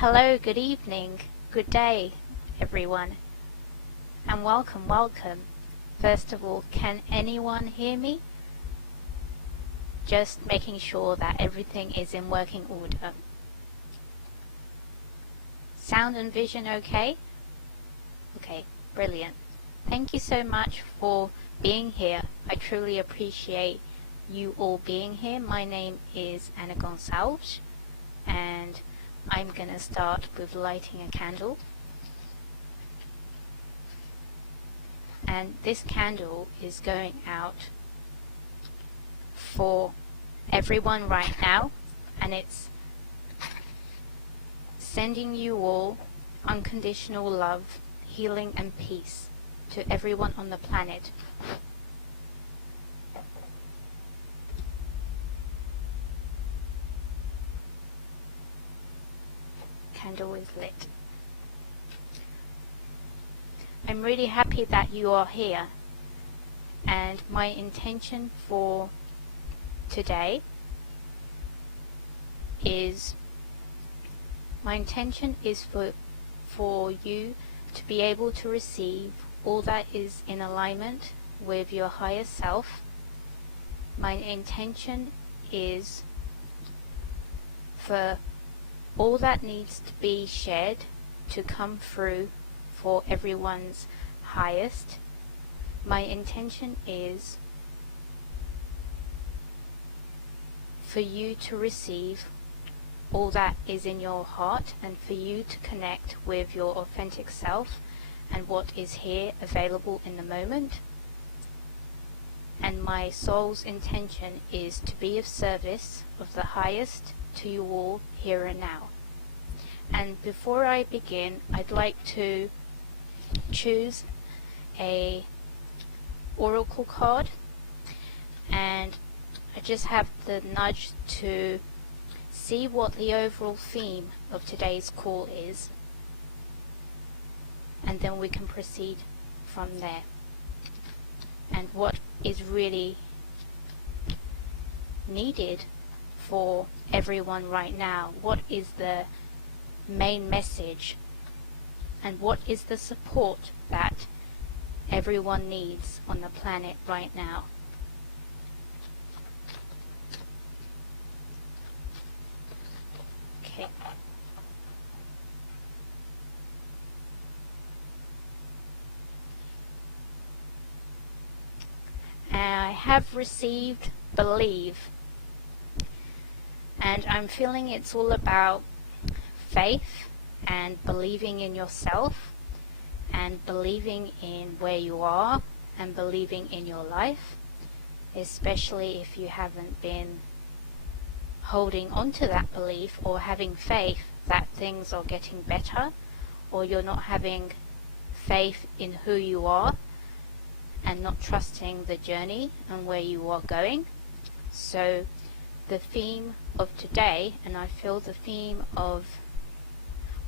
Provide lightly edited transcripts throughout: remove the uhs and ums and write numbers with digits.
Hello, good evening, good day, everyone, and welcome. First of all, can anyone hear me? Just making sure that everything is in working order. Sound and vision okay? Okay, brilliant. Thank you so much for being here. I truly appreciate you all being here. My name is Goncalves, and I'm going to start with lighting a candle. And this candle is going out for everyone right now, and it's sending you all unconditional love, healing and peace to everyone on the planet. Candle is lit. I'm really happy that you are here, and my intention for today is for you to be able to receive all that is in alignment with your higher self. My intention is for all that needs to be shared to come through for everyone's highest. My intention is for you to receive all that is in your heart, and for you to connect with your authentic self and what is here available in the moment. And my soul's intention is to be of service of the highest to you all here and now. And before I begin, I'd like to choose a oracle card, and I just have the nudge to see what the overall theme of today's call is, and then we can proceed from there. And what is really needed for everyone right now, what is the main message, and what is the support that everyone needs on the planet right now. Okay. I have received believe, and I'm feeling it's all about faith and believing in yourself and believing in where you are and believing in your life, especially if you haven't been holding on to that belief or having faith that things are getting better, or you're not having faith in who you are and not trusting the journey and where you are going. So the theme of today, and I feel the theme of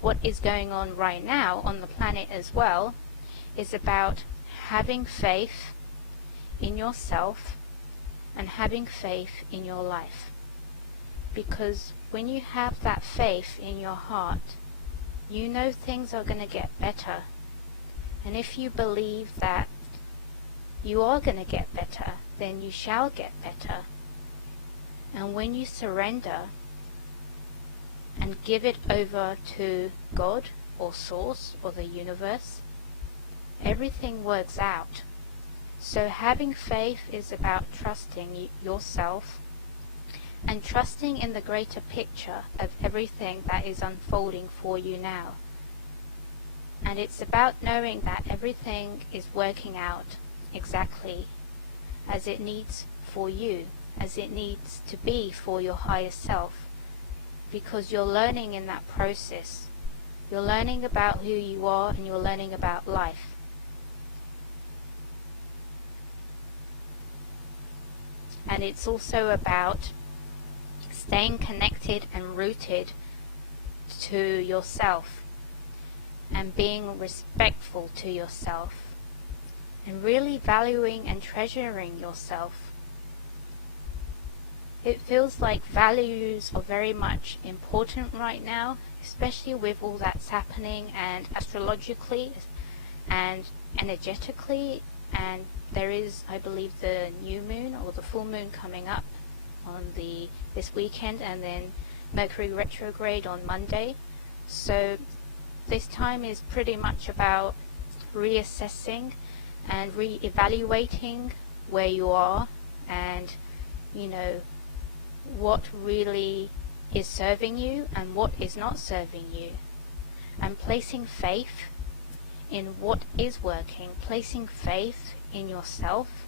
what is going on right now on the planet as well, is about having faith in yourself and having faith in your life. Because when you have that faith in your heart, you know things are going to get better. And if you believe that you are going to get better, then you shall get better. And when you surrender and give it over to God or Source or the universe, everything works out. So having faith is about trusting yourself and trusting in the greater picture of everything that is unfolding for you now. And it's about knowing that everything is working out exactly as it needs for you, as it needs to be for your higher self, because you're learning in that process. You're learning about who you are, and you're learning about life. And it's also about staying connected and rooted to yourself and being respectful to yourself and really valuing and treasuring yourself. It feels like values are very much important right now, especially with all that's happening and astrologically and energetically. And there is, I believe, the new moon or the full moon coming up on this weekend, and then Mercury retrograde on Monday. So this time is pretty much about reassessing and re-evaluating where you are, and what really is serving you and what is not serving you, and placing faith in what is working, placing faith in yourself,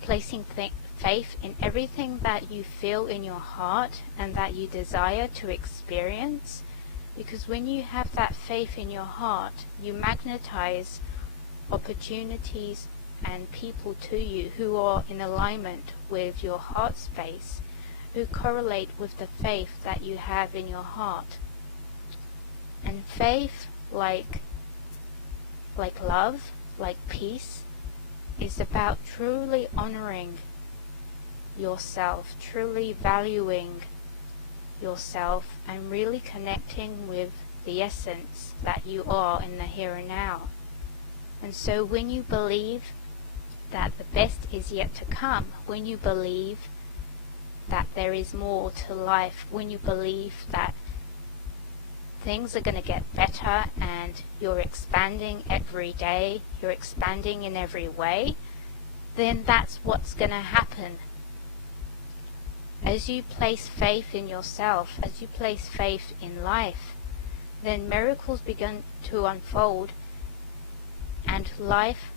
placing faith in everything that you feel in your heart and that you desire to experience. Because when you have that faith in your heart, you magnetize opportunities and people to you who are in alignment with your heart space, who correlate with the faith that you have in your heart. And faith, like love, like peace, is about truly honoring yourself, truly valuing yourself, and really connecting with the essence that you are in the here and now. And so when you believe that the best is yet to come, when you believe that there is more to life, when you believe that things are going to get better and you're expanding every day, you're expanding in every way, then that's what's going to happen. As you place faith in yourself, as you place faith in life, then miracles begin to unfold, and life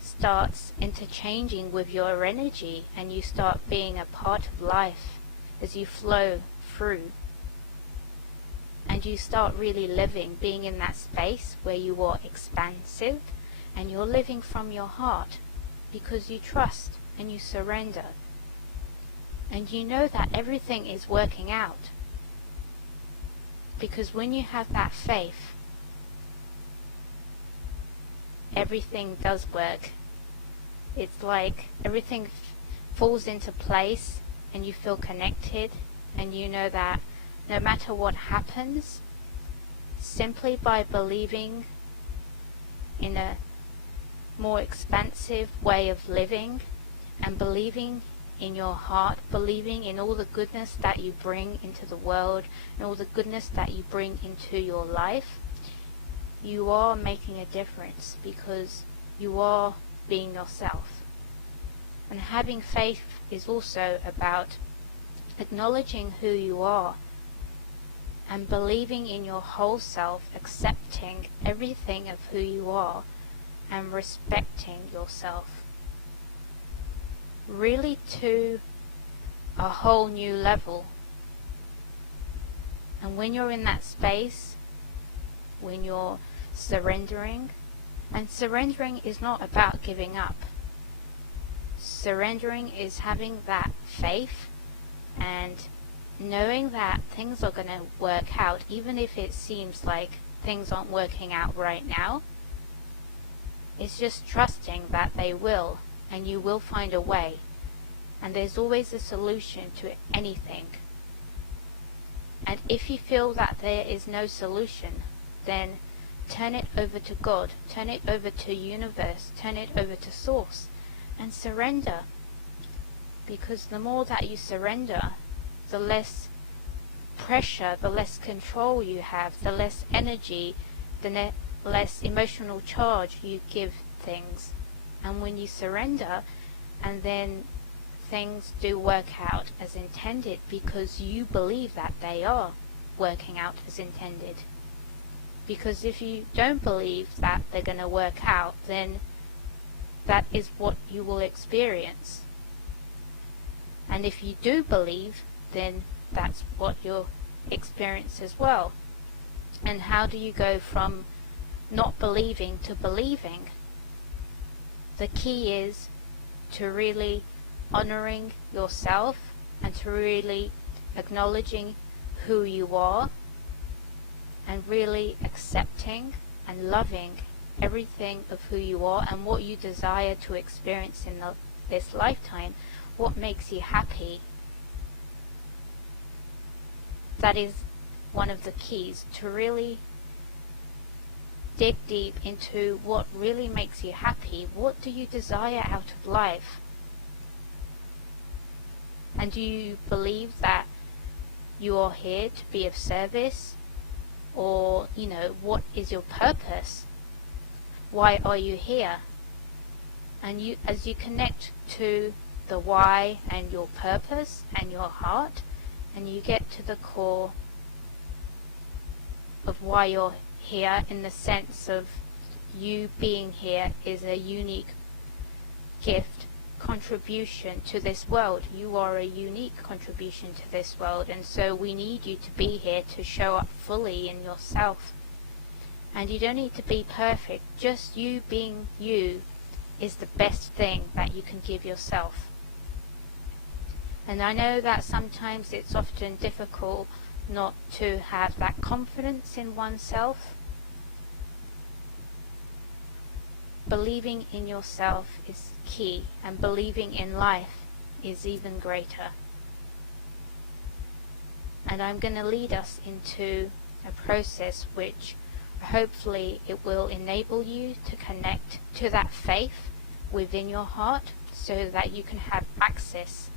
starts interchanging with your energy, and you start being a part of life as you flow through. And you start really living, being in that space where you are expansive, and you're living from your heart because you trust and you surrender. And you know that everything is working out. Because when you have that faith, everything does work. It's like everything falls into place, and you feel connected, and you know that no matter what happens, simply by believing in a more expansive way of living, and believing in your heart, believing in all the goodness that you bring into the world and all the goodness that you bring into your life, you are making a difference, because you are being yourself. And having faith is also about acknowledging who you are and believing in your whole self, accepting everything of who you are and respecting yourself. Really to a whole new level. And when you're in that space, when you're surrendering, and surrendering is not about giving up. Surrendering is having that faith and knowing that things are going to work out, even if it seems like things aren't working out right now. It's just trusting that they will, and you will find a way. And there's always a solution to anything. And if you feel that there is no solution, then turn it over to God, turn it over to universe, turn it over to source, and surrender. Because the more that you surrender, the less pressure, the less control you have, the less energy, the less emotional charge you give things. And when you surrender, and then things do work out as intended, because you believe that they are working out as intended. Because if you don't believe that they're going to work out, then that is what you will experience. And if you do believe, then that's what you'll experience as well. And how do you go from not believing to believing? The key is to really honoring yourself and to really acknowledging who you are, and really accepting and loving everything of who you are and what you desire to experience in this lifetime, what makes you happy. That is one of the keys to really dig deep into what really makes you happy. What do you desire out of life? And do you believe that you are here to be of service? Or, what is your purpose? Why are you here? And as you connect to the why and your purpose and your heart, and you get to the core of why you're here, in the sense of you being here is a unique gift, contribution to this world. You are a unique contribution to this world, and so we need you to be here to show up fully in yourself. And you don't need to be perfect. Just you being you is the best thing that you can give yourself. And I know that sometimes it's often difficult not to have that confidence in oneself. Believing in yourself is key, and believing in life is even greater. And I'm going to lead us into a process which hopefully it will enable you to connect to that faith within your heart, so that you can have access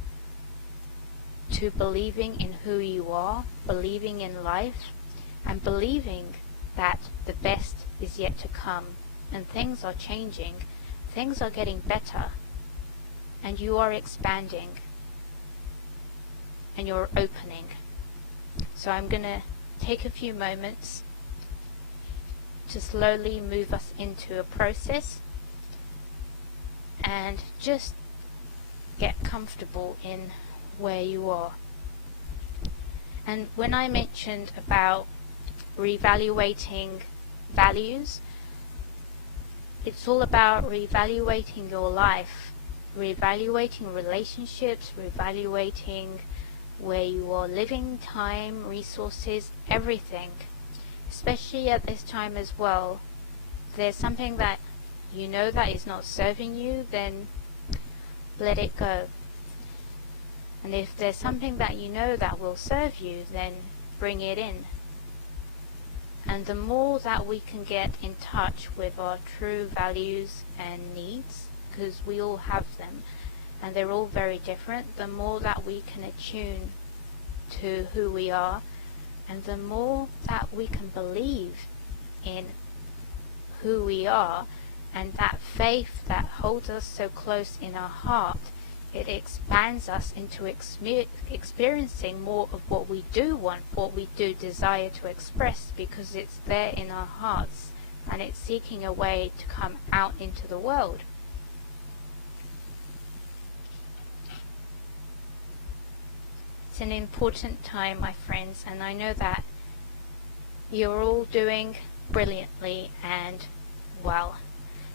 to believing in who you are, believing in life, and believing that the best is yet to come, and things are changing, things are getting better, and you are expanding, and you're opening. So I'm going to take a few moments to slowly move us into a process, and just get comfortable in where you are. And when I mentioned about reevaluating values, it's all about reevaluating your life, reevaluating relationships, reevaluating where you are living, time, resources, everything. Especially at this time as well. If there's something that you know that is not serving you, then let it go. And if there's something that you know that will serve you, then bring it in. And the more that we can get in touch with our true values and needs, because we all have them, and they're all very different, the more that we can attune to who we are, and the more that we can believe in who we are, and that faith that holds us so close in our heart, it expands us into experiencing more of what we do want, what we do desire to express, because it's there in our hearts, and it's seeking a way to come out into the world. It's an important time, my friends, and I know that you're all doing brilliantly and well.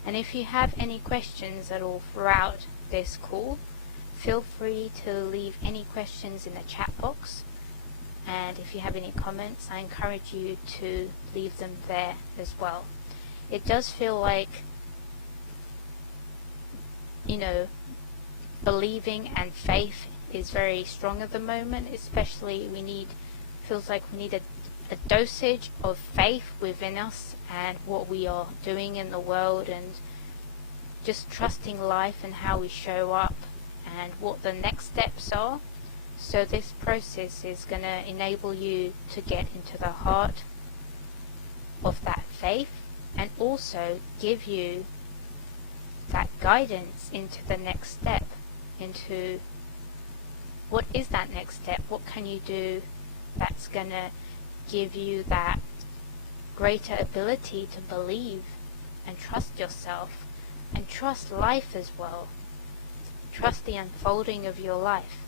And if you have any questions at all throughout this call, feel free to leave any questions in the chat box. And if you have any comments, I encourage you to leave them there as well. It does feel like, believing and faith is very strong at the moment, especially feels like we need a dosage of faith within us and what we are doing in the world, and just trusting life and how we show up and what the next steps are. So this process is going to enable you to get into the heart of that faith, and also give you that guidance into the next step, into what is that next step, what can you do that's going to give you that greater ability to believe and trust yourself and trust life as well. Trust the unfolding of your life,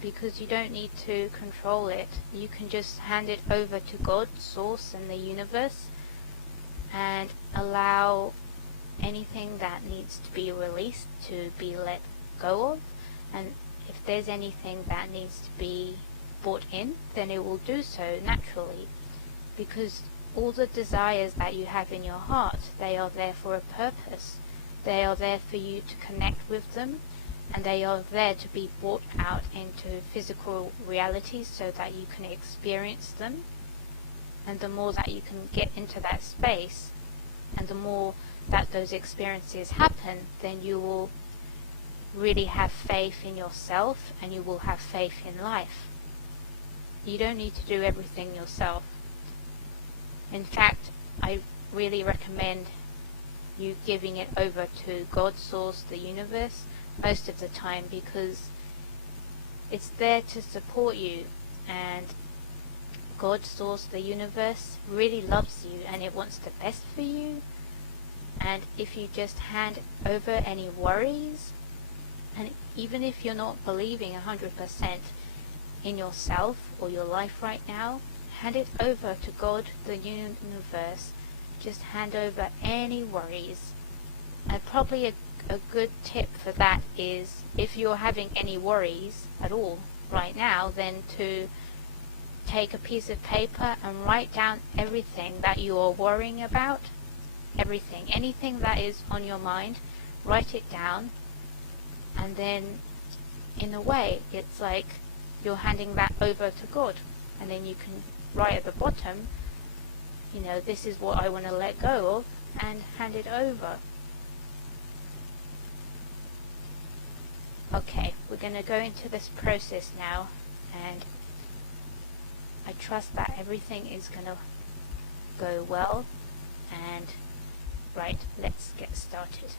because you don't need to control it. You can just hand it over to God, Source, and the universe, and allow anything that needs to be released to be let go of. And if there's anything that needs to be brought in, then it will do so naturally, because all the desires that you have in your heart, they are there for a purpose. They are there for you to connect with them, and they are there to be brought out into physical reality so that you can experience them. And the more that you can get into that space, and the more that those experiences happen, then you will really have faith in yourself, and you will have faith in life. You don't need to do everything yourself. In fact, I really recommend you giving it over to God, Source, the universe, most of the time, because it's there to support you, and God, Source, the universe really loves you, and it wants the best for you. And if you just hand over any worries, and even if you're not believing 100% in yourself or your life right now, hand it over to God, the universe. Just hand over any worries. And probably a good tip for that is, if you're having any worries at all right now, then to take a piece of paper and write down everything that you are worrying about. Everything, anything that is on your mind, write it down. And then, in a way, it's like you're handing that over to God. And then you can write at the bottom, this is what I want to let go of, and hand it over. Okay, we're going to go into this process now, and I trust that everything is going to go well. And right, let's get started.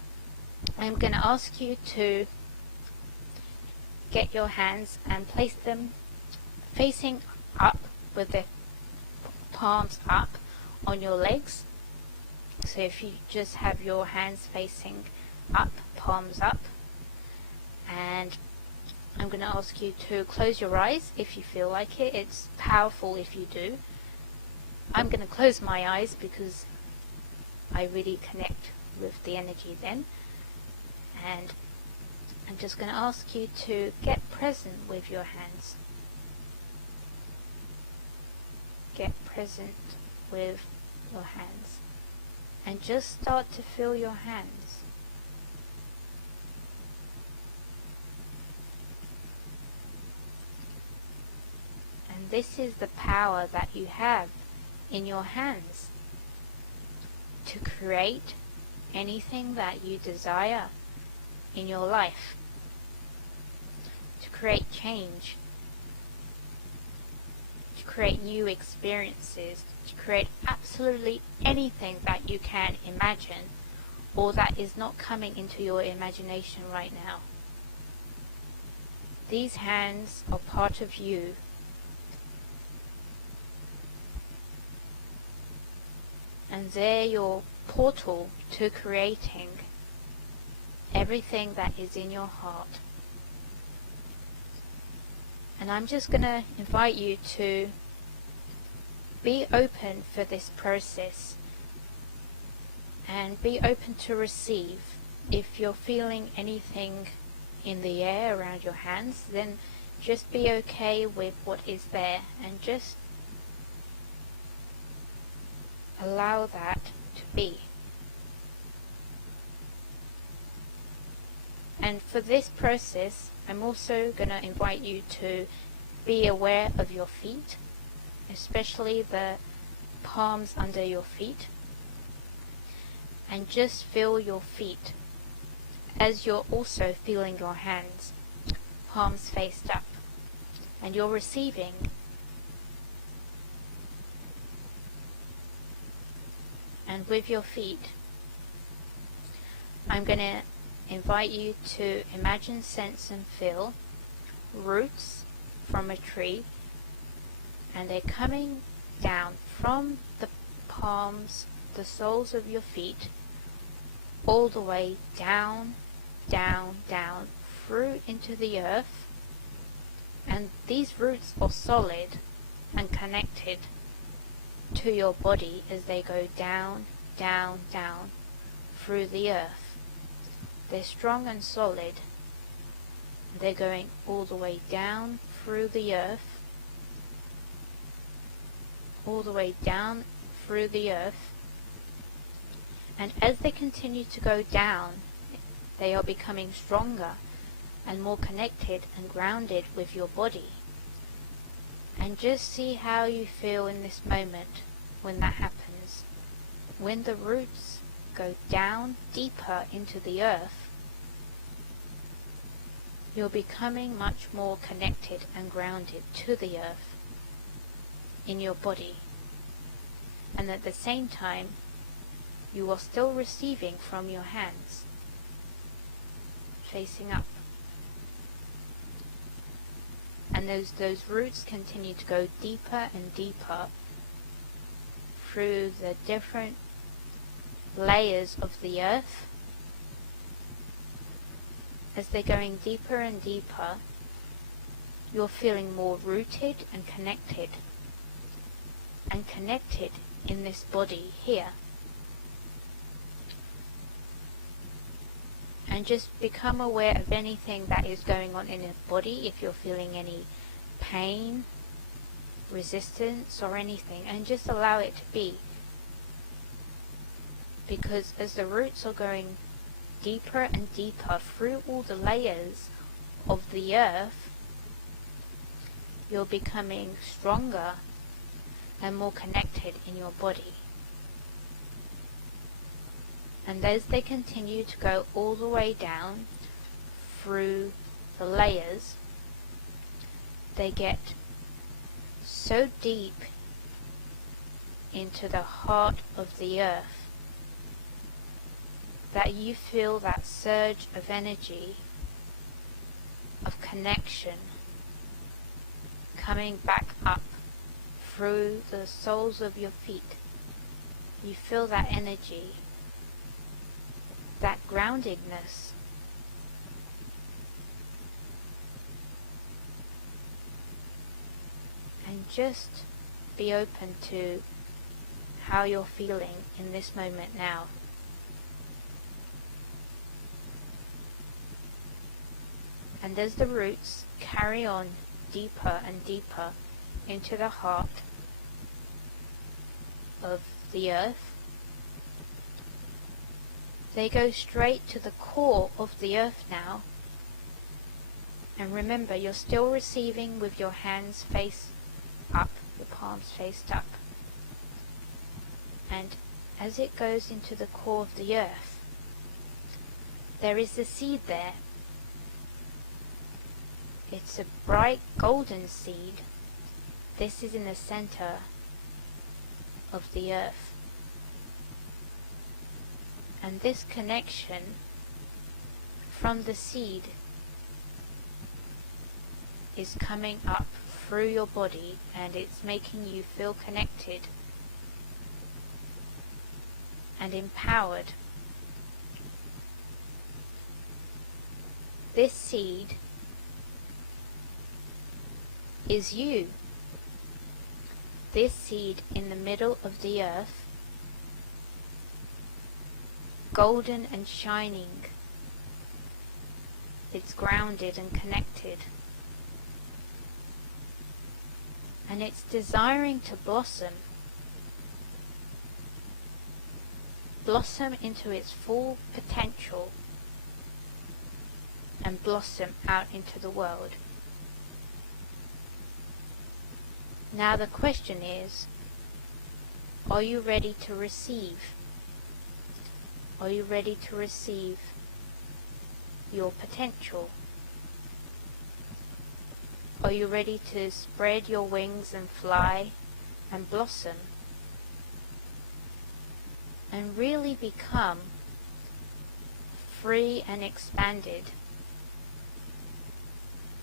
I'm going to ask you to get your hands and place them facing up with the palms up on your legs. So if you just have your hands facing up, palms up, and I'm going to ask you to close your eyes if you feel like it. It's powerful if you do. I'm going to close my eyes because I really connect with the energy then. And I'm just going to ask you to get present with your hands. Get present with your hands. And just start to feel your hands. And this is the power that you have in your hands to create anything that you desire in your life, to create change, to create new experiences, to create absolutely anything that you can imagine or that is not coming into your imagination right now. These hands are part of you. And they're your portal to creating everything that is in your heart. And I'm just going to invite you to be open for this process and be open to receive. If you're feeling anything in the air around your hands, then just be okay with what is there and just allow that to be. And for this process, I'm also going to invite you to be aware of your feet, especially the palms under your feet. And just feel your feet as you're also feeling your hands, palms faced up. And you're receiving. And with your feet, I'm going to invite you to imagine, sense and feel roots from a tree, and they're coming down from the palms, the soles of your feet, all the way down, down, down, through into the earth. And these roots are solid and connected to your body as they go down, down, down through the earth. They're strong and solid. They're going all the way down through the earth, all the way down through the earth. And as they continue to go down, they are becoming stronger and more connected and grounded with your body. And just see how you feel in this moment when that happens. When the roots go down deeper into the earth, you're becoming much more connected and grounded to the earth in your body. And at the same time, you are still receiving from your hands, facing up. And those roots continue to go deeper and deeper through the different layers of the earth. As they're going deeper and deeper, you're feeling more rooted and connected in this body here. And just become aware of anything that is going on in the body, if you're feeling any pain, resistance or anything, and just allow it to be. Because as the roots are going deeper and deeper through all the layers of the earth, you're becoming stronger and more connected in your body. And as they continue to go all the way down through the layers, they get so deep into the heart of the earth that you feel that surge of energy, of connection, coming back up through the soles of your feet. You feel that energy, that groundedness. And just be open to how you're feeling in this moment now. And as the roots carry on deeper and deeper into the heart of the earth, they go straight to the core of the earth now. And remember, you're still receiving with your hands face up, your palms faced up. And as it goes into the core of the earth, there is a seed there. It's a bright golden seed. This is in the center of the earth. And this connection from the seed is coming up through your body, and it's making you feel connected and empowered. This seed is you. This seed in the middle of the earth, golden and shining. It's grounded and connected. And it's desiring to blossom. Blossom into its full potential and blossom out into the world. Now the question is, are you ready to receive? Are you ready to receive your potential? Are you ready to spread your wings and fly and blossom and really become free and expanded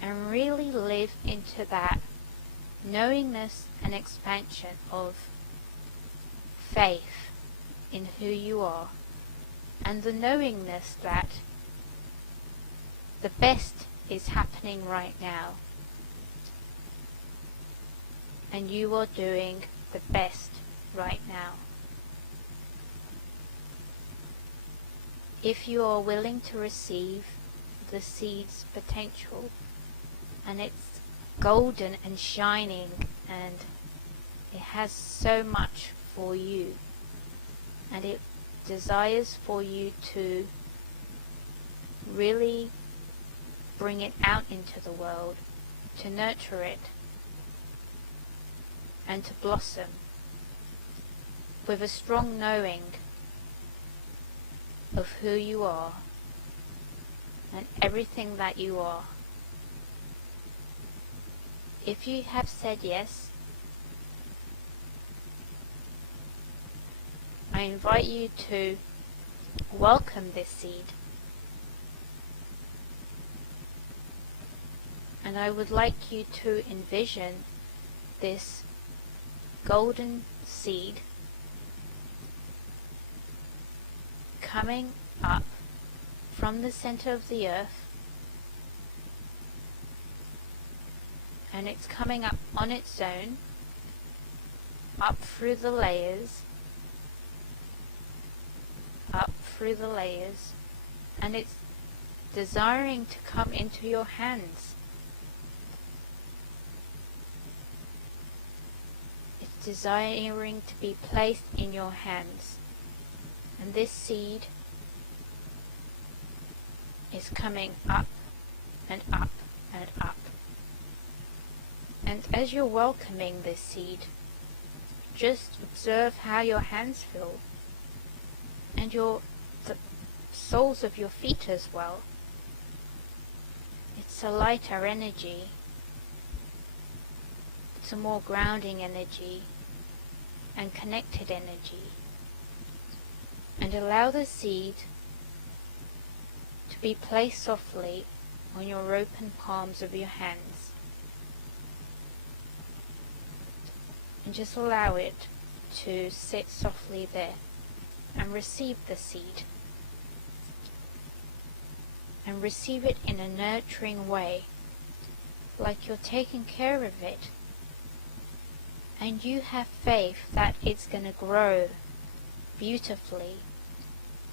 and really live into that knowingness and expansion of faith in who you are, and the knowingness that the best is happening right now, and you are doing the best right now. If you are willing to receive the seed's potential, and it's golden and shining, and it has so much for you, and it desires for you to really bring it out into the world, to nurture it and to blossom. with a strong knowing of who you are and everything that you are. If you have said yes, I invite you to welcome this seed. And I would like you to envision this golden seed coming up from the center of the earth, and it's coming up on its own, up through the layers, and it's desiring to come into your hands. It's desiring to be placed in your hands. And this seed is coming up and up and up. And as you're welcoming this seed, just observe how your hands feel and the soles of your feet as well. It's a lighter energy. It's a more grounding energy and connected energy. And allow the seed to be placed softly on your open palms of your hands. And just allow it to sit softly there and receive the seed. And receive it in a nurturing way, like you're taking care of it. And you have faith that it's going to grow beautifully.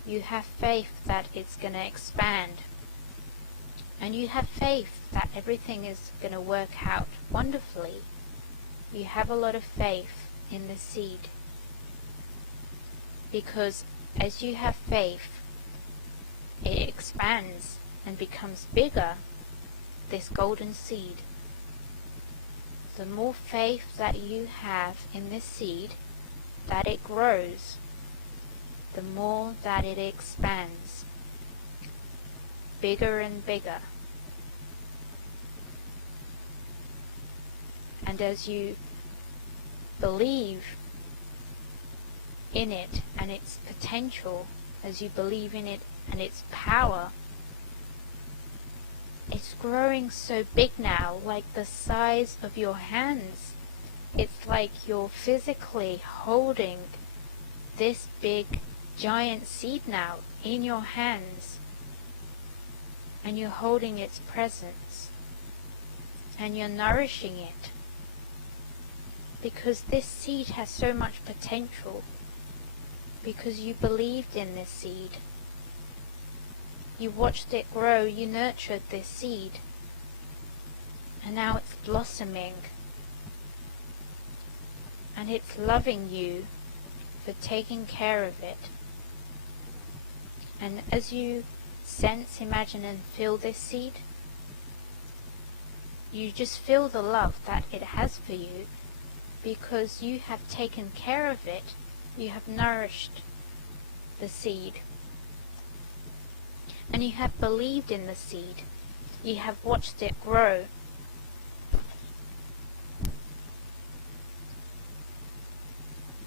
You have faith that it's going to expand. And you have faith that everything is going to work out wonderfully. You have a lot of faith in the seed. Because as you have faith, it expands and becomes bigger, this golden seed. The more faith that you have in this seed, that it grows, the more that it expands, bigger and bigger. And as you believe in it and its potential, as you believe in it and its power, it's growing so big now, like the size of your hands. It's like you're physically holding this big giant seed now in your hands, and you're holding its presence, and you're nourishing it, because this seed has so much potential, because you believed in this seed. You watched it grow, you nurtured this seed, and now it's blossoming, and it's loving you for taking care of it. And as you sense, imagine and feel this seed, you just feel the love that it has for you, because you have taken care of it, you have nourished the seed. And you have believed in the seed. You have watched it grow.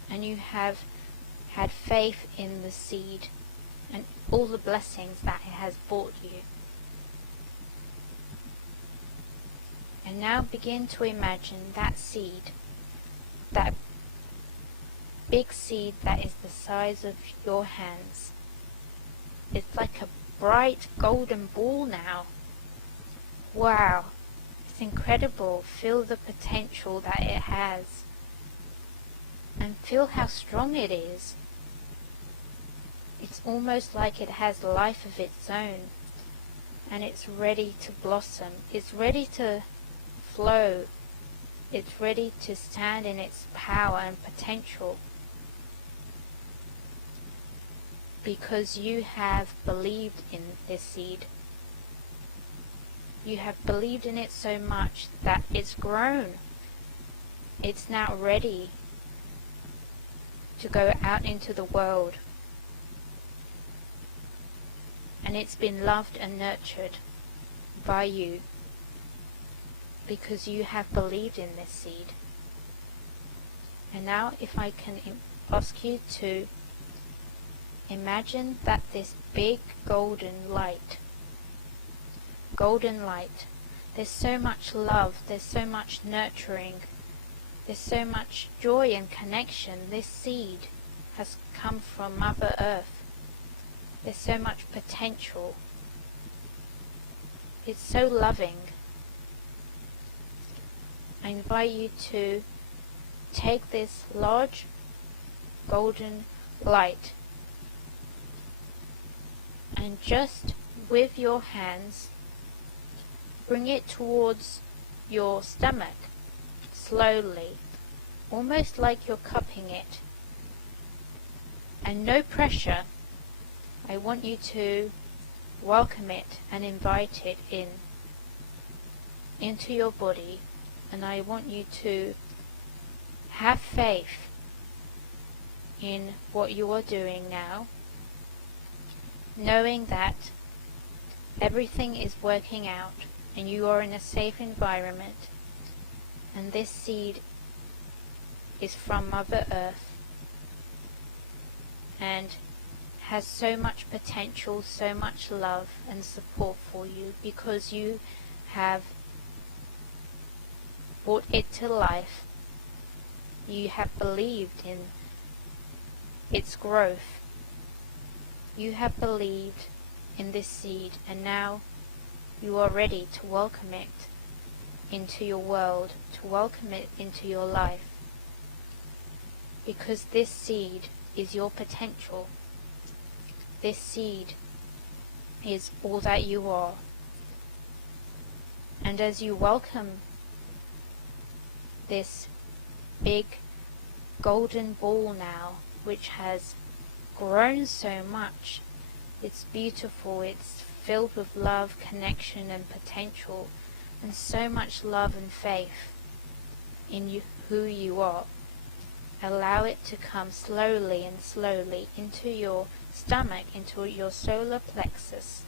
And you have had faith in the seed and all the blessings that it has brought you. And now begin to imagine that seed, that big seed that is the size of your hands. It's like a bright golden ball now. Wow, it's incredible. Feel the potential that it has, and feel how strong it is. It's almost like it has life of its own, and it's ready to blossom. It's ready to flow. It's ready to stand in its power and potential. Because you have believed in this seed. You have believed in it so much that it's grown. It's now ready to go out into the world. And it's been loved and nurtured by you because you have believed in this seed. And now if I can ask you to imagine that this big golden light, there's so much love, there's so much nurturing, there's so much joy and connection. This seed has come from Mother Earth. There's so much potential. It's so loving. I invite you to take this large golden light and just with your hands bring it towards your stomach slowly, almost like you're cupping it, and no pressure. I want you to welcome it and invite it into your body, and I want you to have faith in what you are doing now, knowing that everything is working out and you are in a safe environment, and this seed is from Mother Earth and has so much potential, so much love and support for you because you have brought it to life. You have believed in its growth. You have believed in this seed, and now you are ready to welcome it into your world, to welcome it into your life, because this seed is your potential. This seed is all that you are. And as you welcome this big golden ball now, which has grown so much, it's beautiful, it's filled with love, connection and potential, and so much love and faith in you, who you are. Allow it to come slowly and slowly into your stomach, into your solar plexus,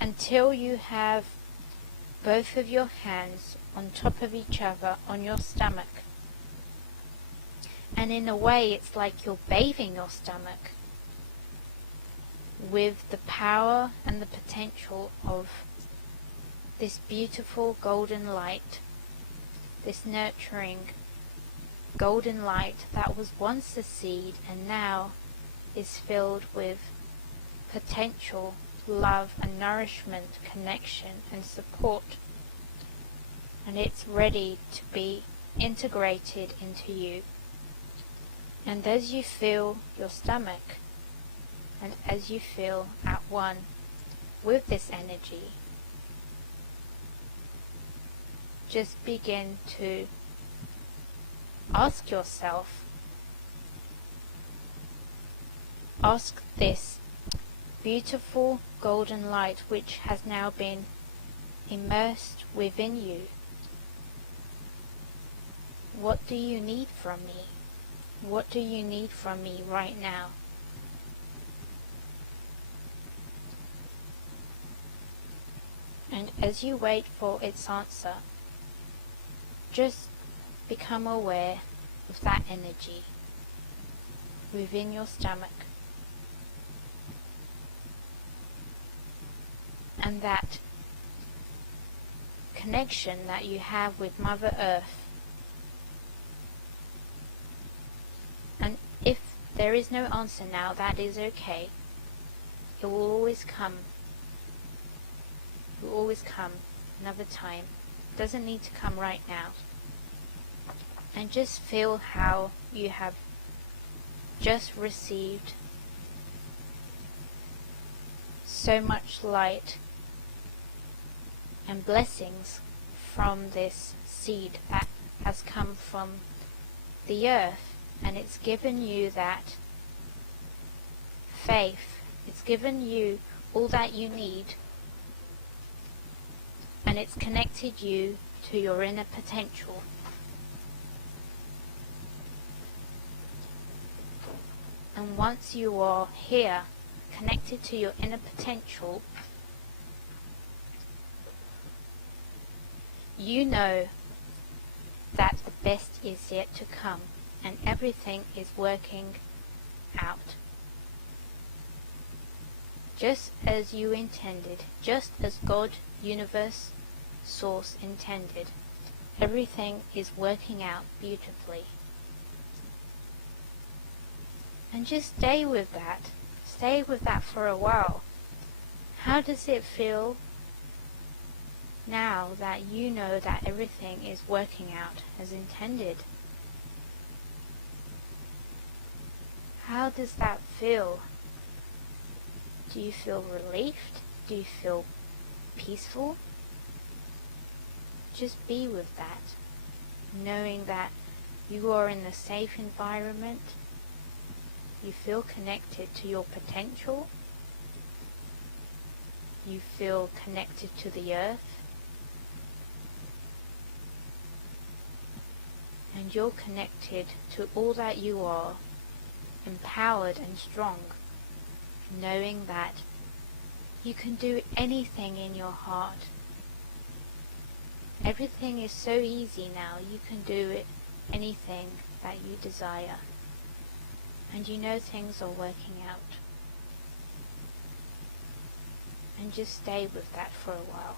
until you have both of your hands on top of each other on your stomach. And in a way, it's like you're bathing your stomach with the power and the potential of this beautiful golden light, this nurturing golden light that was once a seed and now is filled with potential, love and nourishment, connection and support. And it's ready to be integrated into you. And as you feel your stomach, and as you feel at one with this energy, just begin to ask yourself, ask this beautiful golden light which has now been immersed within you, what do you need from me? What do you need from me right now? And as you wait for its answer, just become aware of that energy within your stomach, and that connection that you have with Mother Earth. And if there is no answer now, that is okay. It will always come. It will always come another time. It doesn't need to come right now. And just feel how you have just received so much light and blessings from this seed that has come from the earth, and it's given you that faith, it's given you all that you need, and it's connected you to your inner potential. And once you are here, connected to your inner potential, you know that the best is yet to come and everything is working out just as you intended, just as God, universe, source intended. Everything is working out beautifully. And just stay with that. Stay with that for a while. How does it feel now that you know that everything is working out as intended? How does that feel? Do you feel relieved? Do you feel peaceful? Just be with that, knowing that you are in a safe environment. You feel connected to your potential. You feel connected to the earth. And you're connected to all that you are, empowered and strong, knowing that you can do anything in your heart. Everything is so easy now. You can do it, anything that you desire. And you know things are working out. And just stay with that for a while.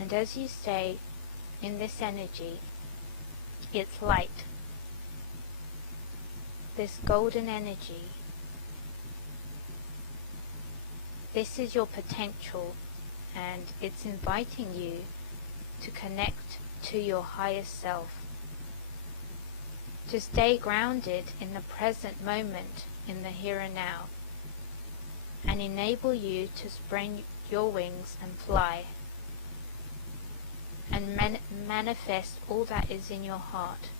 And as you stay in this energy, it's light. This golden energy. This is your potential, and it's inviting you to connect to your highest self. To stay grounded in the present moment, in the here and now, and enable you to spread your wings and fly. And manifest all that is in your heart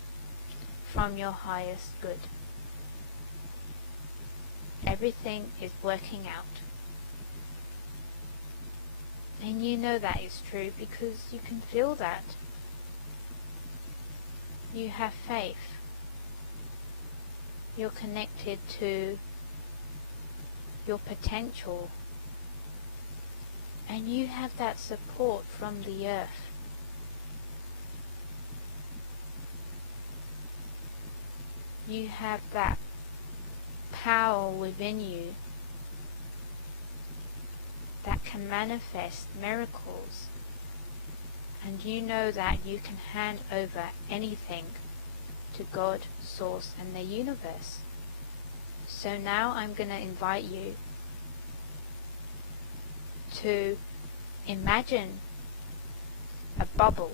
from your highest good. Everything is working out. And you know that is true because you can feel that. You have faith. You're connected to your potential. And you have that support from the earth. You have that power within you that can manifest miracles, and you know that you can hand over anything to God, Source, and the universe. So now I'm going to invite you to imagine a bubble,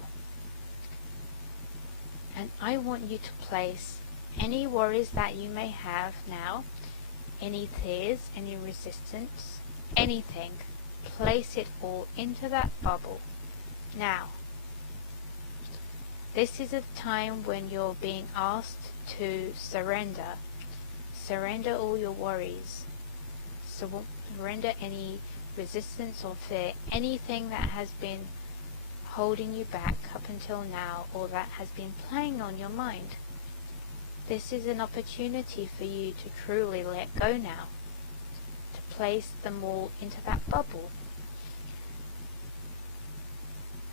and I want you to place any worries that you may have now, any fears, any resistance, anything, place it all into that bubble. Now, this is a time when you're being asked to surrender. Surrender all your worries. Surrender any resistance or fear, anything that has been holding you back up until now, or that has been playing on your mind. This is an opportunity for you to truly let go now, to place them all into that bubble.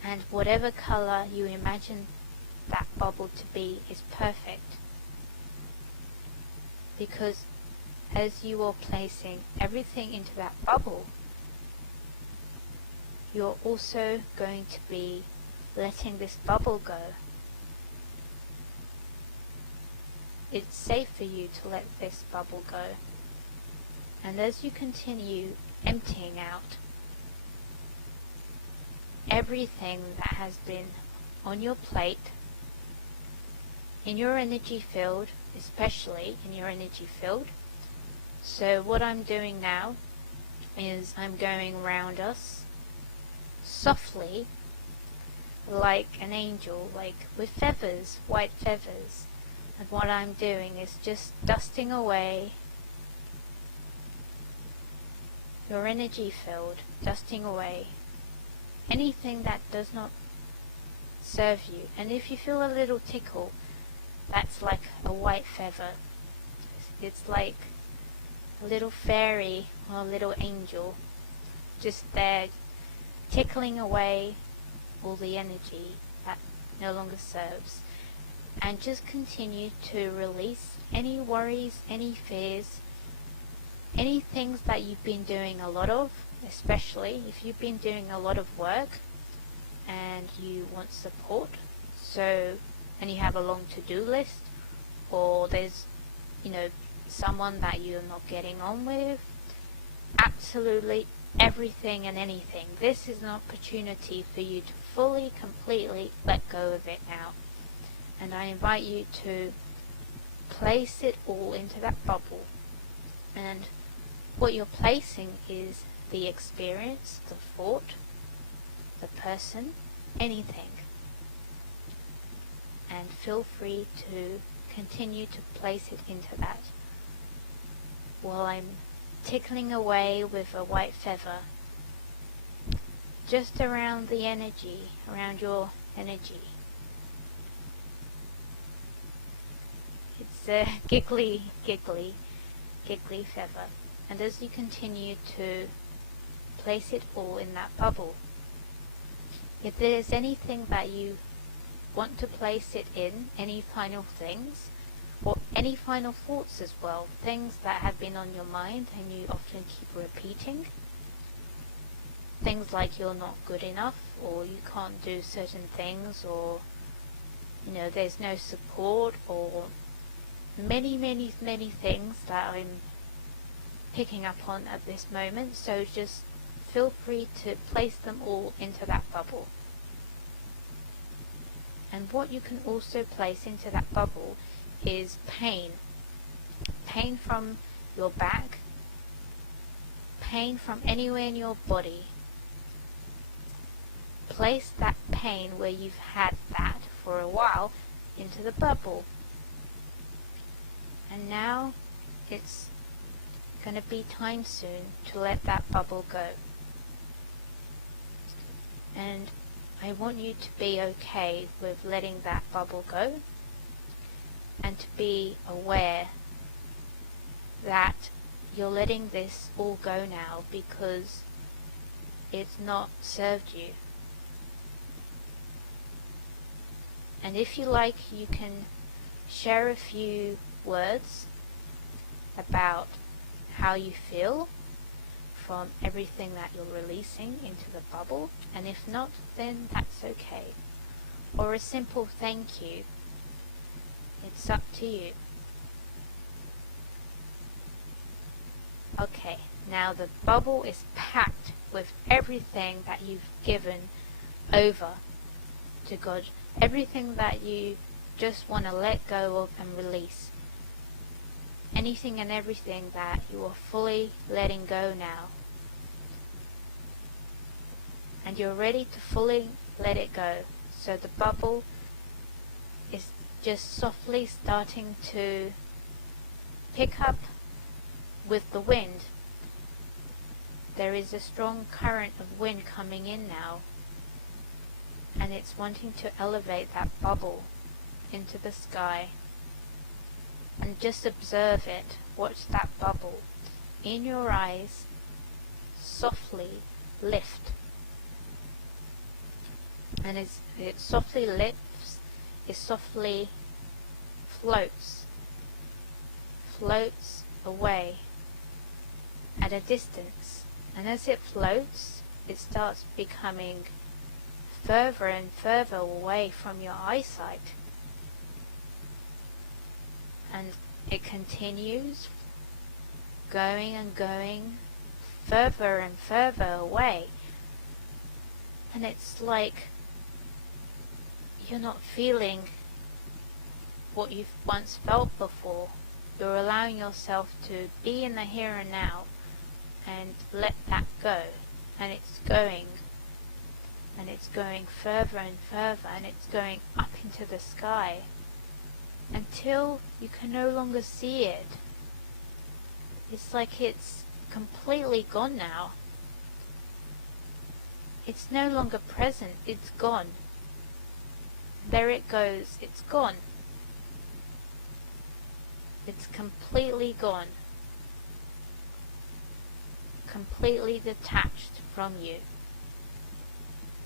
And whatever color you imagine that bubble to be is perfect. Because as you are placing everything into that bubble, you're also going to be letting this bubble go. It's safe for you to let this bubble go. And as you continue emptying out everything that has been on your plate, in your energy field, especially in your energy field. So what I'm doing now is I'm going around us softly, like an angel, like with feathers, white feathers. And what I'm doing is just dusting away your energy field, dusting away anything that does not serve you. And if you feel a little tickle, that's like a white feather. It's like a little fairy or a little angel just there tickling away all the energy that no longer serves. And just continue to release any worries, any fears, any things that you've been doing a lot of, especially if you've been doing a lot of work and you want support, and you have a long to-do list, or there's, someone that you're not getting on with, absolutely everything and anything. This is an opportunity for you to fully, completely let go of it now. And I invite you to place it all into that bubble. And what you're placing is the experience, the thought, the person, anything. And feel free to continue to place it into that. While I'm tickling away with a white feather, just around the energy, around your energy. It's a giggly feather. And as you continue to place it all in that bubble, if there's anything that you want to place it in, any final things, or any final thoughts as well, things that have been on your mind and you often keep repeating, things like you're not good enough, or you can't do certain things, or there's no support, or many things that I'm picking up on at this moment. So just feel free to place them all into that bubble. And what you can also place into that bubble is pain. Pain from your back, pain from anywhere in your body. Place that pain where you've had that for a while into the bubble. And now it's going to be time soon to let that bubble go. And I want you to be okay with letting that bubble go, and to be aware that you're letting this all go now because it's not served you. And if you like, you can share a few words about how you feel from everything that you're releasing into the bubble, and if not, then that's okay. Or a simple thank you. It's up to you. Okay, now the bubble is packed with everything that you've given over to God, everything that you just want to let go of and release. Anything and everything that you are fully letting go now. And you're ready to fully let it go. So the bubble is just softly starting to pick up with the wind. There is a strong current of wind coming in now, and it's wanting to elevate that bubble into the sky. And just observe it. Watch that bubble in your eyes softly lift. And as it softly lifts, it softly floats away at a distance. And as it floats, it starts becoming further and further away from your eyesight. And it continues going and going further and further away. And it's like you're not feeling what you've once felt before. You're allowing yourself to be in the here and now and let that go. And it's going further and further, and it's going up into the sky. until you can no longer see it. It's like it's completely gone now. It's no longer present, it's gone. There it goes, it's gone. It's completely gone. Completely detached from you.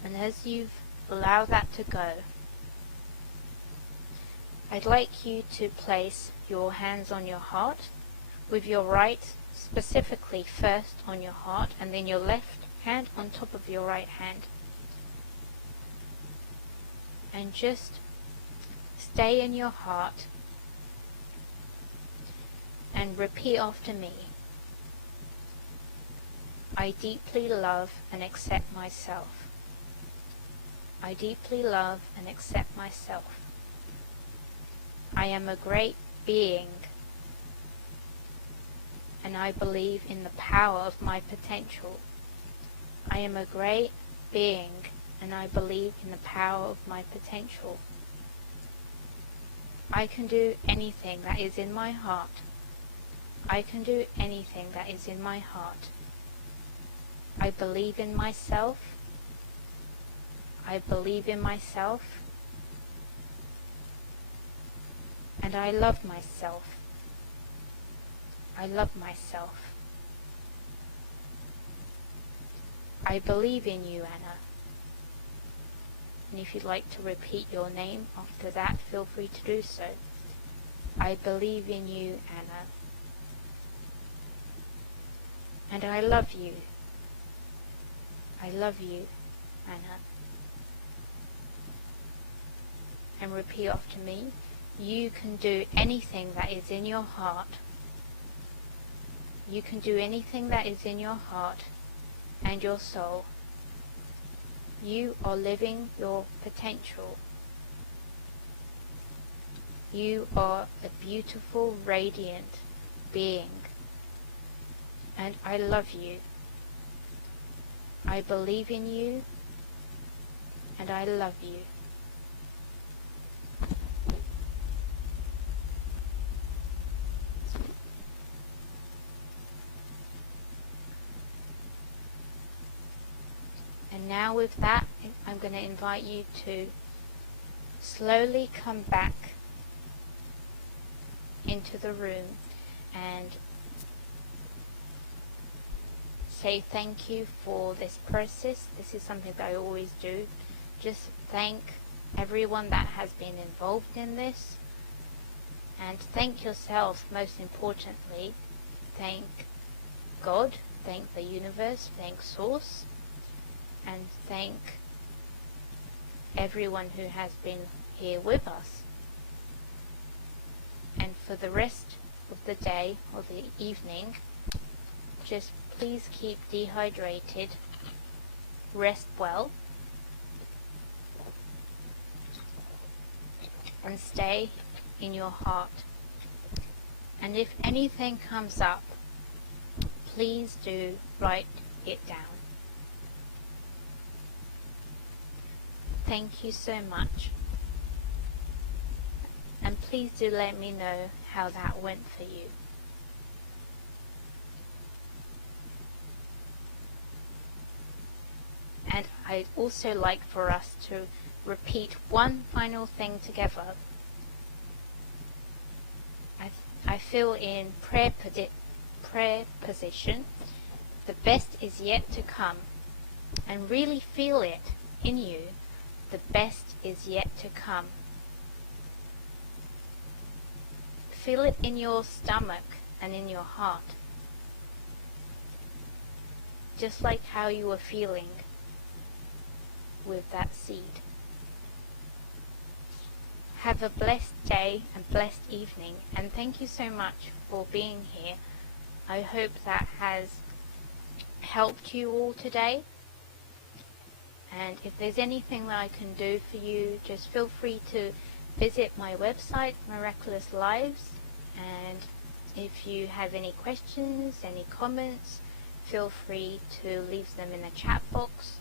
And as you've allowed that to go, I'd like you to place your hands on your heart, with your right specifically first on your heart, and then your left hand on top of your right hand. And just stay in your heart and repeat after me. I deeply love and accept myself. I deeply love and accept myself. I am a great being, and I believe in the power of my potential. I am a great being, and I believe in the power of my potential. I can do anything that is in my heart. I can do anything that is in my heart. I believe in myself. I believe in myself. And I love myself. I love myself. I believe in you, Anna. And if you'd like to repeat your name after that, feel free to do so. I believe in you, Anna. And I love you. I love you, Anna. And repeat after me. You can do anything that is in your heart. You can do anything that is in your heart and your soul. You are living your potential. You are a beautiful, radiant being. And I love you. I believe in you. And I love you. And now with that, I'm going to invite you to slowly come back into the room and say thank you for this process. This is something that I always do. Just thank everyone that has been involved in this. And thank yourself, most importantly. Thank God, thank the universe, thank Source. And thank everyone who has been here with us. And for the rest of the day or the evening, just please keep dehydrated, rest well, and stay in your heart. And if anything comes up, please do write it down. Thank you so much. And please do let me know how that went for you. And I'd also like for us to repeat one final thing together. I feel in prayer position. The best is yet to come. And really feel it in you. The best is yet to come. Feel it in your stomach and in your heart. Just like how you were feeling with that seed. Have a blessed day and blessed evening, and thank you so much for being here. I hope that has helped you all today. And if there's anything that I can do for you, just feel free to visit my website, Miraculous Lives. And if you have any questions, any comments, feel free to leave them in the chat box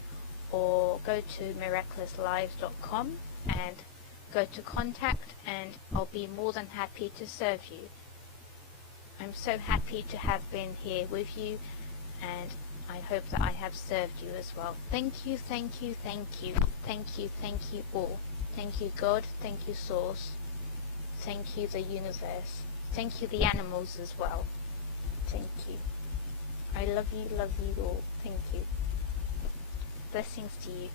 or go to miraculouslives.com and go to contact, and I'll be more than happy to serve you. I'm so happy to have been here with you, and I hope that I have served you as well. Thank you, thank you, thank you, thank you, thank you all. Thank you, God. Thank you, Source. Thank you, the universe. Thank you, the animals as well. Thank you. I love you all. Thank you. Blessings to you.